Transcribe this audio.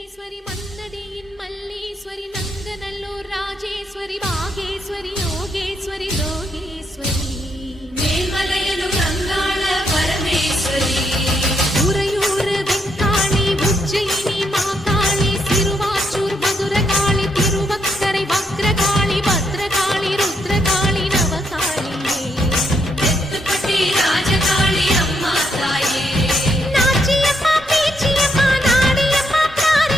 Maheswari மன்னடியின் Malleswari Nanganallur Rajeswari Bageshwari Yogeswari Lokeswari மேல்மலையனு கங்காள Parameswari